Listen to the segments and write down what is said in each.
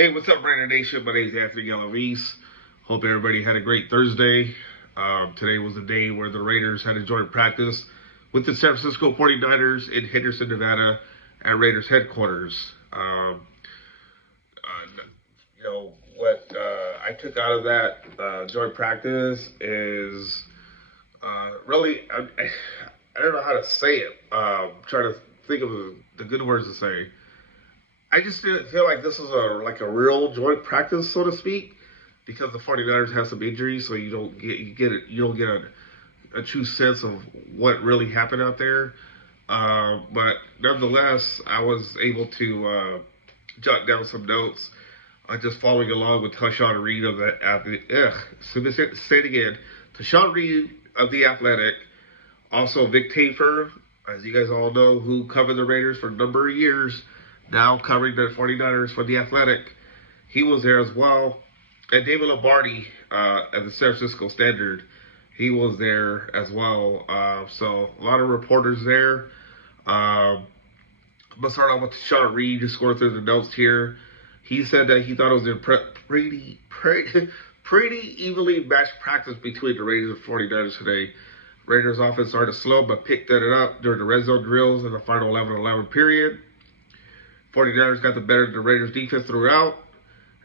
Hey, what's up, Raider Nation? My name is Anthony Galavis. Hope everybody had a great Thursday. Today was the day where the Raiders had a joint practice with the San Francisco 49ers in Henderson, Nevada, at Raiders headquarters. What I took out of that joint practice is really, I don't know how to say it. Trying to think of the good words to say. I just didn't feel like this was a real joint practice, so to speak, because the 49ers have some injuries, so you don't get a true sense of what really happened out there. But nonetheless, I was able to jot down some notes, just following along with Tashawn Reed of say it again, Tashawn Reed of the Athletic, also Vic Tafur, as you guys all know, who covered the Raiders for a number of years, now covering the 49ers for The Athletic. He was there as well. And David Lombardi at the San Francisco Standard, he was there as well. So a lot of reporters there. I'm going to start off with Sean Reed, just going through the notes here. He said that he thought it was a pretty evenly matched practice between the Raiders and 49ers today. Raiders offense started slow, but picked it up during the red zone drills in the final 11-11 period. 49ers got the better of the Raiders defense throughout.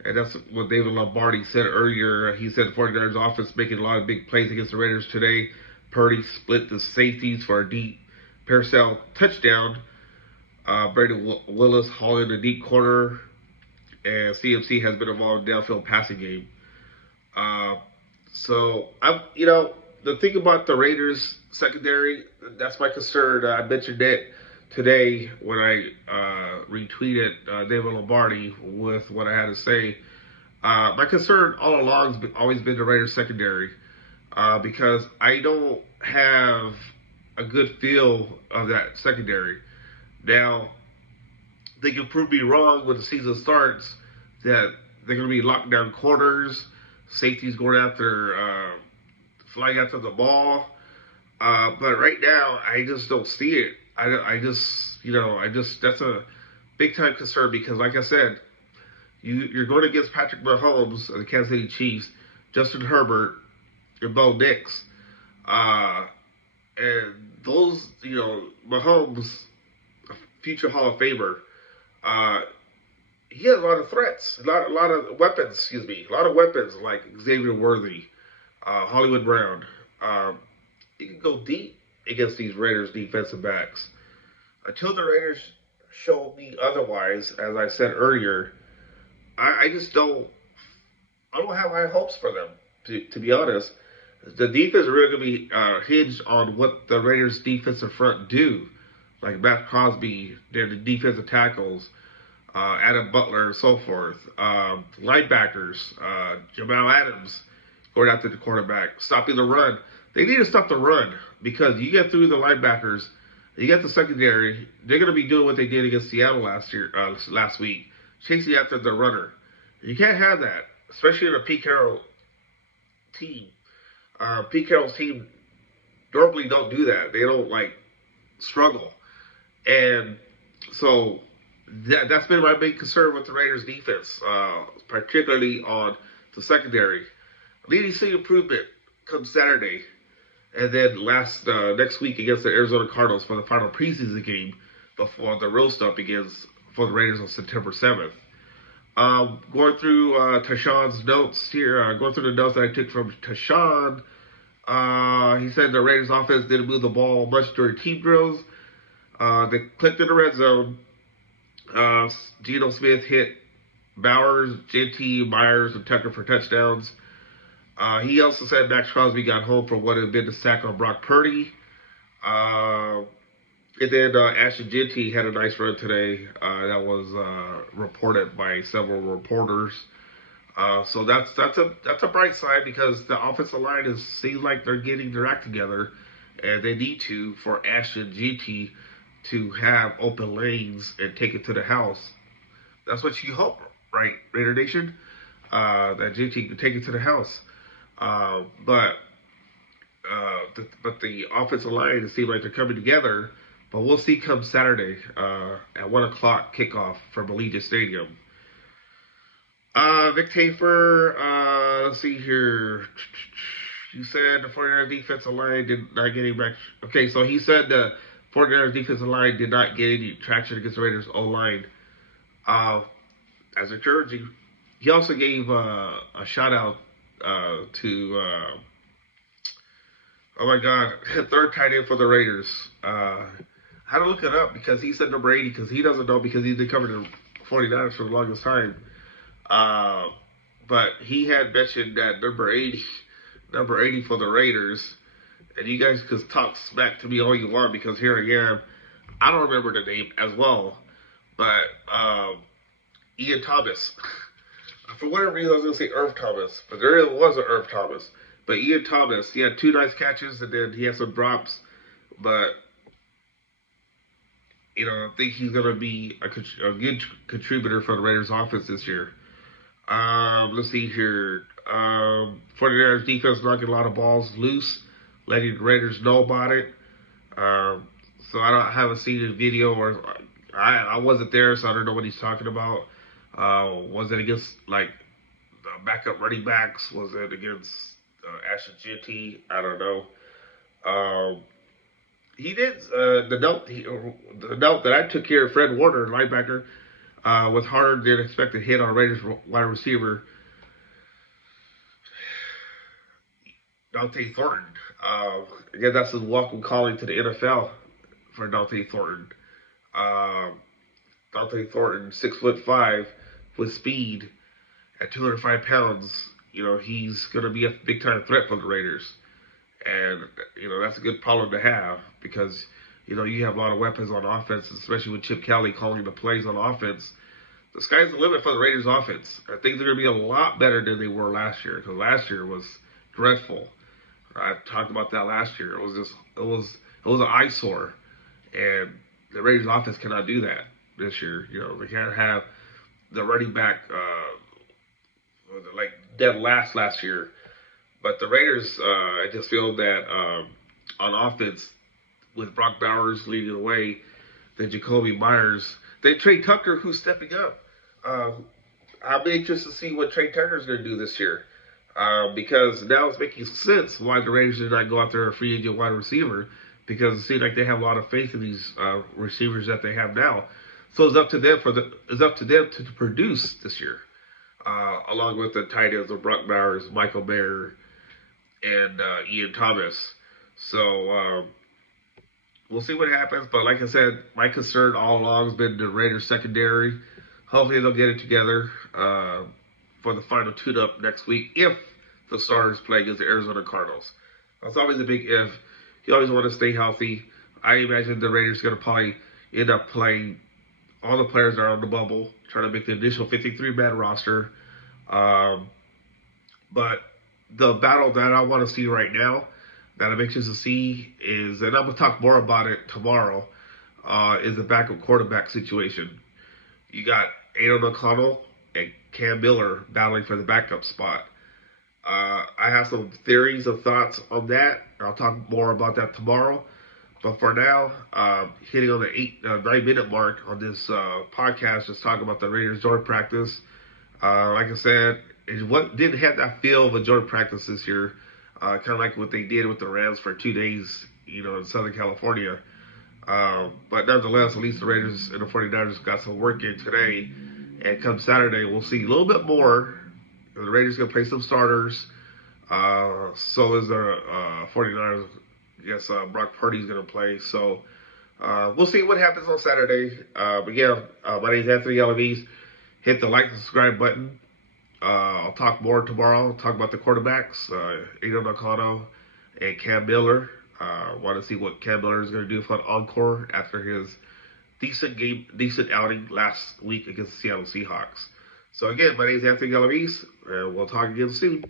And that's what David Lombardi said earlier. He said the 49ers offense making a lot of big plays against the Raiders today. Purdy split the safeties for a deep Parcells touchdown. Brandon Willis hauling the deep corner. And CMC has been involved in the downfield passing game. The thing about the Raiders secondary, that's my concern. I mentioned it today when I retweeted David Lombardi with what I had to say. My concern all along has always been the Raiders secondary because I don't have a good feel of that secondary. Now, they can prove me wrong when the season starts that they're going to be locking down corners, safeties going after, flying after the ball. But right now, I just don't see it. That's a big time concern because, like I said, you're going against Patrick Mahomes of the Kansas City Chiefs, Justin Herbert, and Bo Nix. And those, Mahomes, a future Hall of Famer, he has a lot of threats, a lot of weapons, like Xavier Worthy, Hollywood Brown. He can go deep against these Raiders defensive backs. Until the Raiders show me otherwise, as I said earlier, I just don't. I don't have high hopes for them. To be honest, the defense is really going to be hinged on what the Raiders' defensive front do, like Matt Crosby, their defensive tackles, Adam Butler, and so forth. Linebackers, Jamal Adams going after the quarterback, stopping the run. They need to stop the run because you get through the linebackers, you get the secondary. They're going to be doing what they did against Seattle last week, chasing after the runner. You can't have that, especially in a Pete Carroll team. Pete Carroll's team normally don't do that. They don't struggle, and so that's been my big concern with the Raiders defense, particularly on the secondary. Needing to see improvement come Saturday, and then next week against the Arizona Cardinals for the final preseason game before the real stuff begins for the Raiders on September 7th. Going through Tashawn's notes here, going through the notes that I took from Tashawn, he said the Raiders offense didn't move the ball much during team drills. They clicked in the red zone. Geno Smith hit Bowers, JT, Myers, and Tucker for touchdowns. He also said Max Crosby got home for what had been the sack on Brock Purdy. And then Ashton Jeanty had a nice run today. That was reported by several reporters. So that's a bright side because the offensive line seems like they're getting their act together, and they need to for Ashton Jeanty to have open lanes and take it to the house. That's what you hope, right, Raider Nation? That Jeanty can take it to the house. But the offensive line, it seems like they're coming together. But we'll see come Saturday at 1 o'clock kickoff from Allegiant Stadium. Vic Tafer, let's see here. He said the 49ers defensive line did not get any back. Okay, so he said the 49ers defensive line did not get any traction against the Raiders O-line. As encouraging. He also gave a shout out to, oh my God, third tight end for the Raiders. I had to look it up because he said number 80 because he doesn't know because he's been covering the 49ers for the longest time. But he had mentioned that number 80 for the Raiders. And you guys can talk smack to me all you want because here I am. I don't remember the name as well. But Ian Thomas. For whatever reason, I was going to say Irv Thomas. But there was an Irv Thomas. But Ian Thomas, he had 2 nice catches and then he had some drops. But, I think he's going to be a good contributor for the Raiders offense this year. Let's see here. 49ers defense knocking a lot of balls loose, letting the Raiders know about it. So I haven't seen the video or I wasn't there, so I don't know what he's talking about. Was it against like the backup running backs? Was it against Ashton Jeanty? I don't know. He did the note that I took here. Fred Warner, linebacker, was harder than expected hit on Raiders wide receiver Dante Thornton. Again, that's his welcome calling to the NFL for Dante Thornton. Dante Thornton, 6'5", with speed at 205 pounds. He's going to be a big time threat for the Raiders. And, that's a good problem to have because, you have a lot of weapons on offense, especially with Chip Kelly calling the plays on offense. The sky's the limit for the Raiders offense. Things are going to be a lot better than they were last year because last year was dreadful. I talked about that last year. It was an eyesore. And the Raiders offense cannot do that this year. They can't have the running back like dead last year. But the Raiders, I just feel that on offense, with Brock Bowers leading the way, then Jacoby Myers, then Trey Tucker, who's stepping up. I'll be interested to see what Trey Tucker's going to do this year. Because now it's making sense why the Raiders did not go out there a free agent wide receiver because it seems like they have a lot of faith in these receivers that they have now. So it's up to them to produce this year, along with the tight ends of Brock Bowers, Michael Mayer, and Ian Thomas. So we'll see what happens. But like I said, my concern all along has been the Raiders secondary. Hopefully they'll get it together for the final tune-up next week if the starters play against the Arizona Cardinals. That's always a big if. You always want to stay healthy. I imagine the Raiders are going to probably end up playing all the players that are on the bubble, trying to make the initial 53-man roster. But the battle that I want to see right now, that I'm anxious to see is, and I'm going to talk more about it tomorrow, is the backup quarterback situation. You got Aidan O'Connell and Cam Miller battling for the backup spot. I have some theories and thoughts on that. I'll talk more about that tomorrow. But for now, hitting on the 9-minute mark on this podcast, just talking about the Raiders joint practice. Like I said, it didn't have that feel of a joint practice this year. Kind of like what they did with the Rams for 2 days, in Southern California. But nonetheless, at least the Raiders and the 49ers got some work in today. And come Saturday, we'll see a little bit more. The Raiders going to play some starters. So is the 49ers. Yes, Brock Purdy's going to play. So we'll see what happens on Saturday. But yeah, my name is Anthony Alavis. Hit the like and subscribe button. I'll talk more tomorrow. I'll talk about the quarterbacks, Aidan O'Connell and Cam Miller. Want to see what Cam Miller is going to do for an encore after his decent outing last week against the Seattle Seahawks. So again, my name is Anthony Alavis, and we'll talk again soon.